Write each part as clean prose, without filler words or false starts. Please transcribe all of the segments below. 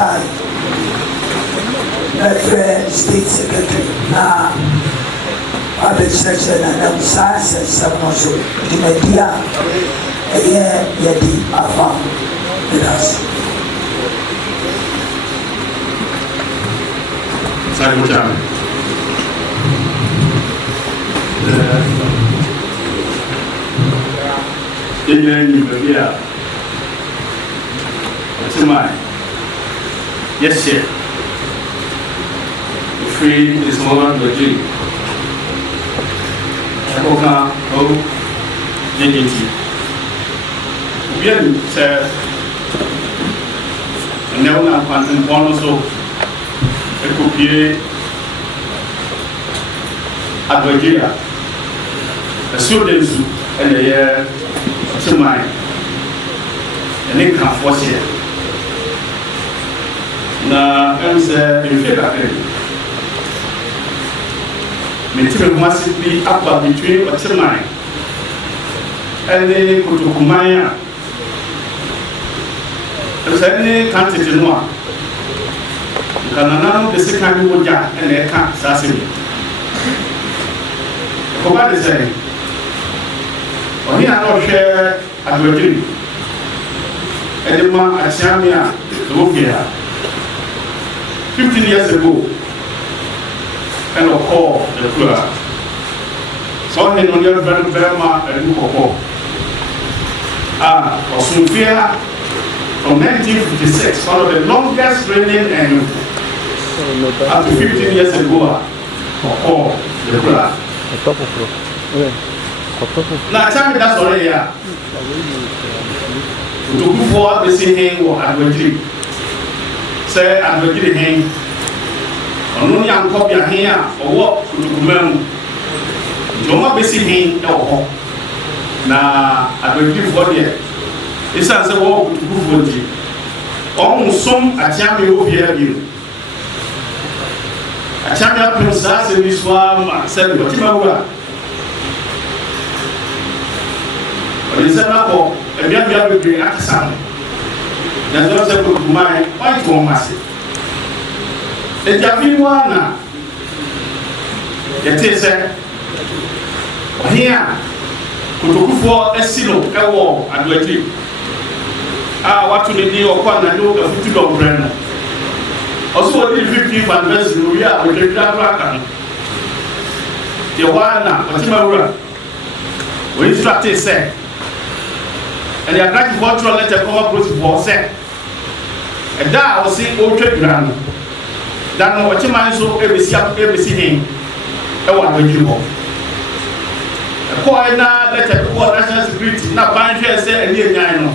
time. Every state secretary now. I be section and I'm science and some also the media yedi afam with us. Sorry, what's happening? What's mine? Yes, sir. Free is more than Adoagyiri. Oka o JJT. Bien said, and now I'm planting one so a copy Adoagyiri. A student and a year to mine. And they can't force it. Now, I'm saying, if you're Mitchell must be up between Okyenhene and the Kotokuman. There's any country in one. You can announce the second one and they can't assassinate. What is saying? Only I don't share Adoagyiri. And the man at Shamia, the Okyenhene. 15 years ago. And of all the poor. So, he don't have very much a new call. Osumfia from 1956, one of the longest reigning and up to 15 years ago, for all the poor. Now, tell me that's already here. To go for the singing or Adoagyiri. Say, Adoagyiri. No young copy here or what Kotokuman. Joma Bessie Hane or now Adoagyiri for the it's as a walk to go for you. Almost some a champion over here. A champion princess in this one said, what you know. But it's a number and then we have to be accent. There's no separate to my white woman. The Javiwana, it is here, Kotokuman, a silo, a war, Adoagyiri. What to the deal of one and do a 50 brand. Also, the 50th anniversary, we are with the Dragon. The Wana, Fatima, we instructed, say, and the attractive water letter come up with for say, and that was the old grand. That no what you man so ABC him. I want to you more. A coin now letter to national security, not buying here say and near Nino.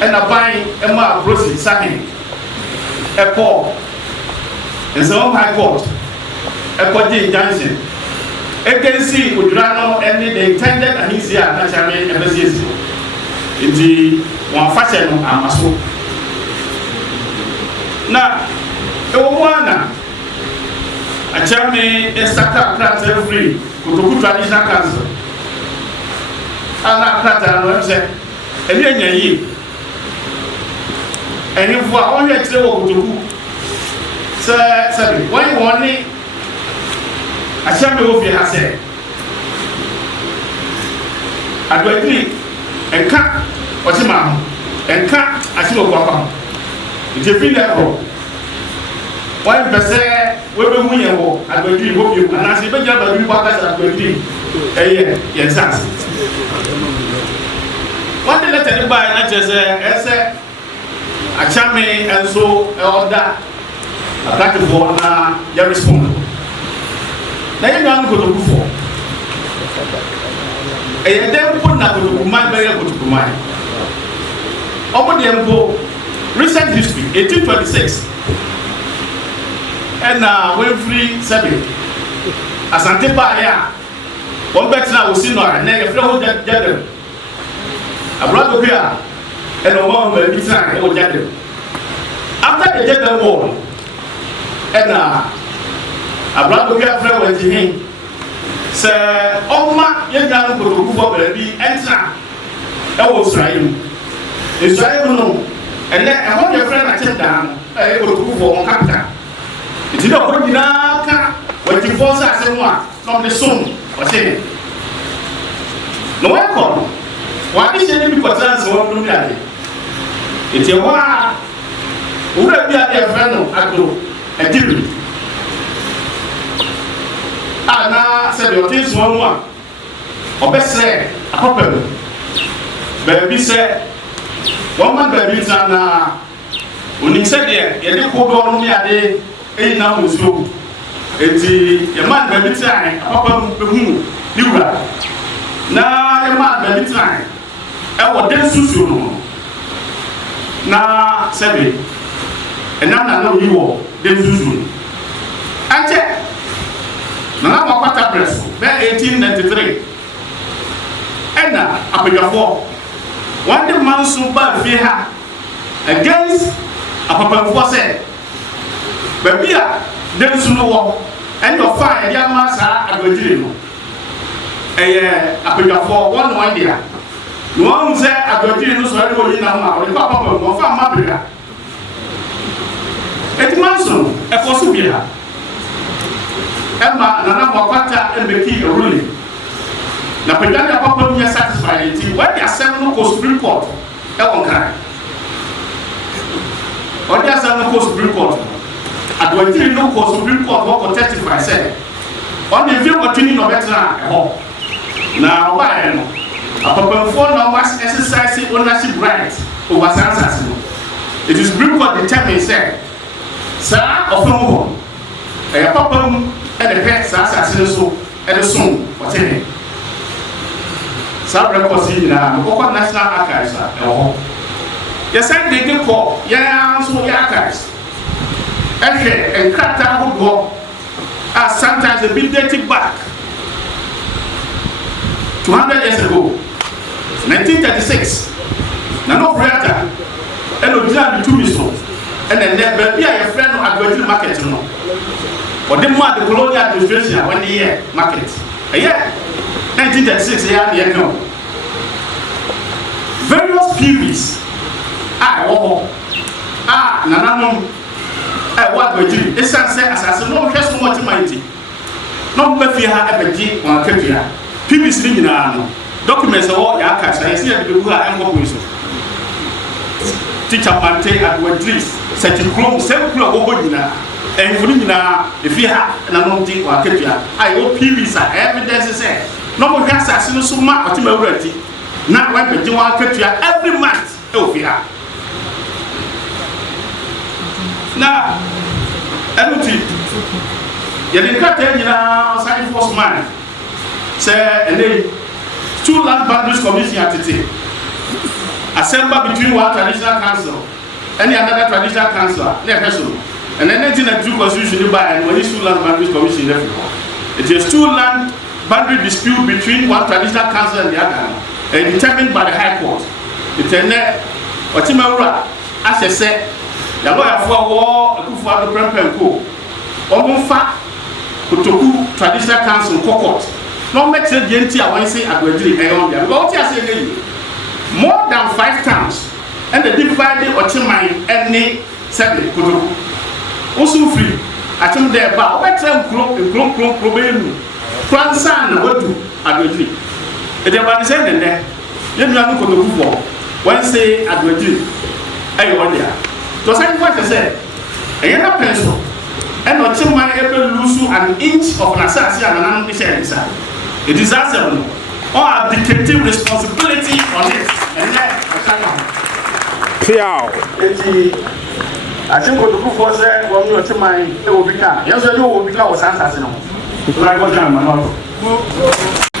And a buying a more process signing. A call. And so high court. A court Johnson. Agency would run on any the intended and easier national embassies. In the one fashion Amaso. Now, Ewana, a chairman is Saka Crater free, Kotoku Traditional Council. Anna Crater website, and then ye. And if we are only at Kotoku, sir, why warning a chairman of your say? Adoagyiri and cat, what's your mom, and cat, as you go. It's a big level. One person, we will win a war. Adoagyiri, hope you, and as you better than you walk as Adoagyiri. Yes, that's what the letter by not just a chairman and so order a platform you respond. Now you don't go to before. And then put not to my very good to mine. Over the recent history, 1826. And when free 7. Asante Paria. One better now will see no and then a flow that gather. A brother here and a woman will be signed or gather. After the gather war, and a brother here friend went to him. Sir, oh, my young man could go for baby, enter. That was right. Israel, no. and then I want your friend I take down. I go to for capital. It's not what you know. What you force us in one from the song or saying. No one call. Why is it because that's what we are? It's a one who will be at their friend of Adoagyiri. Now said your things one. Or best say, a couple. Baby said, one man baby and when he said, yeah, you didn't go on me a day, ain't now with you. It's a man baby time, a couple who you are. Now, a man baby time. I was then soon. Now, Sabby, and now I know you all, then soon. I check. Now, I'm a quarter breast, 1893. And now, AKYEM. One day, man so bad fear against a papa for say, baby, then soon walk, and your fire, young master, Adoagyiri. AKYEM, one idea. No one said Adoagyiri is very well in our papa of our mother. It manson, a Kosubia. Emma, Nana Mapata, and the key ruling. Now, Pagana Papa, we are satisfied. When they are seven Supreme Court, Elon Kai. When they are seven Supreme Court, Adoagyiri no Supreme Court will testify, said. On the view of training of veteran at home. Now, why? A Papa for numbers exercising ownership rights over Sansa. It is Supreme Court determined, said, Sir, of no a Papa and the pet Sansa so and the son, what's in it? Some records in the National Archives. Yes, I did call, yeah, so the archives. And Crata would go as sometimes a bit dated back 200 years ago, 1936. Nano Brata and Ojan the 2 miso, and then there be a friend of Adoagyiri market. Or the more the colonial administration 1 year market. A year. 1936 year no. Various periods. Nanano. What we do? It's as no just so much mighty. No better ever G on Kenya. Periods in documents are all your archives. I see the people are incorporated. Teacher Mante Adoagyiri, such a clone, 7 o'clock. And if you have an anointing or Kenya, I hope periods are evidence. No one has a so much already. Not when you want to every month over here. Now, empty. You didn't cut any OSAGYEFUO man. Say, and then 2 land boundaries commission at it. Assemble between one traditional council and another traditional council. And then 1992 constitution by and when it's 2 land boundaries commission. It is 2 land boundary dispute between one traditional council and the other, and determined by the High Court. The Tenet, Otimura, as I said, the lawyer for war, a good father, Prempenko, Omunfa, Kotokuman traditional council, Court. No make the GNT, I want to say, Adoagyiri, what I say, more than 5 times, and the divided Okyenhene and 7 Kotokuman. Also free, I told them about what time problem. Grandson, what do Adoagyiri? If you are saying there, let me look at the football. When say Adoagyiri, I wonder. To say what I said, a yellow pencil, and not my able lose an inch of an assassin and an ambition. It is answerable. Or abdicating responsibility on it. And then I think what the football said, when you are to my it will become. Yes, I know will become assassin. Like what I'm not.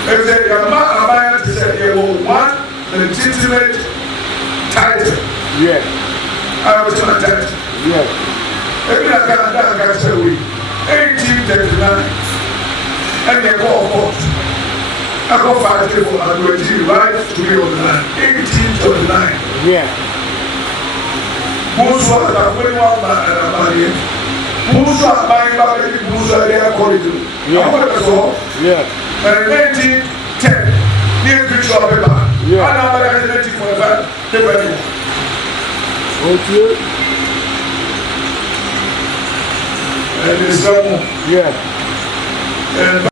If they are not about to say they will want legitimate title. Yeah. I was on a title. Yeah. Every I say we 1839. And they go court. I go 5 people Adoagyiri right to be on the line. 1829. Yeah. Most of the 21 man Musa buying back Musa there corridor. Yeah. And 1910, near picture of paper. Yeah. And I'm 1945, paper. Okay. And it's someone. Yeah. And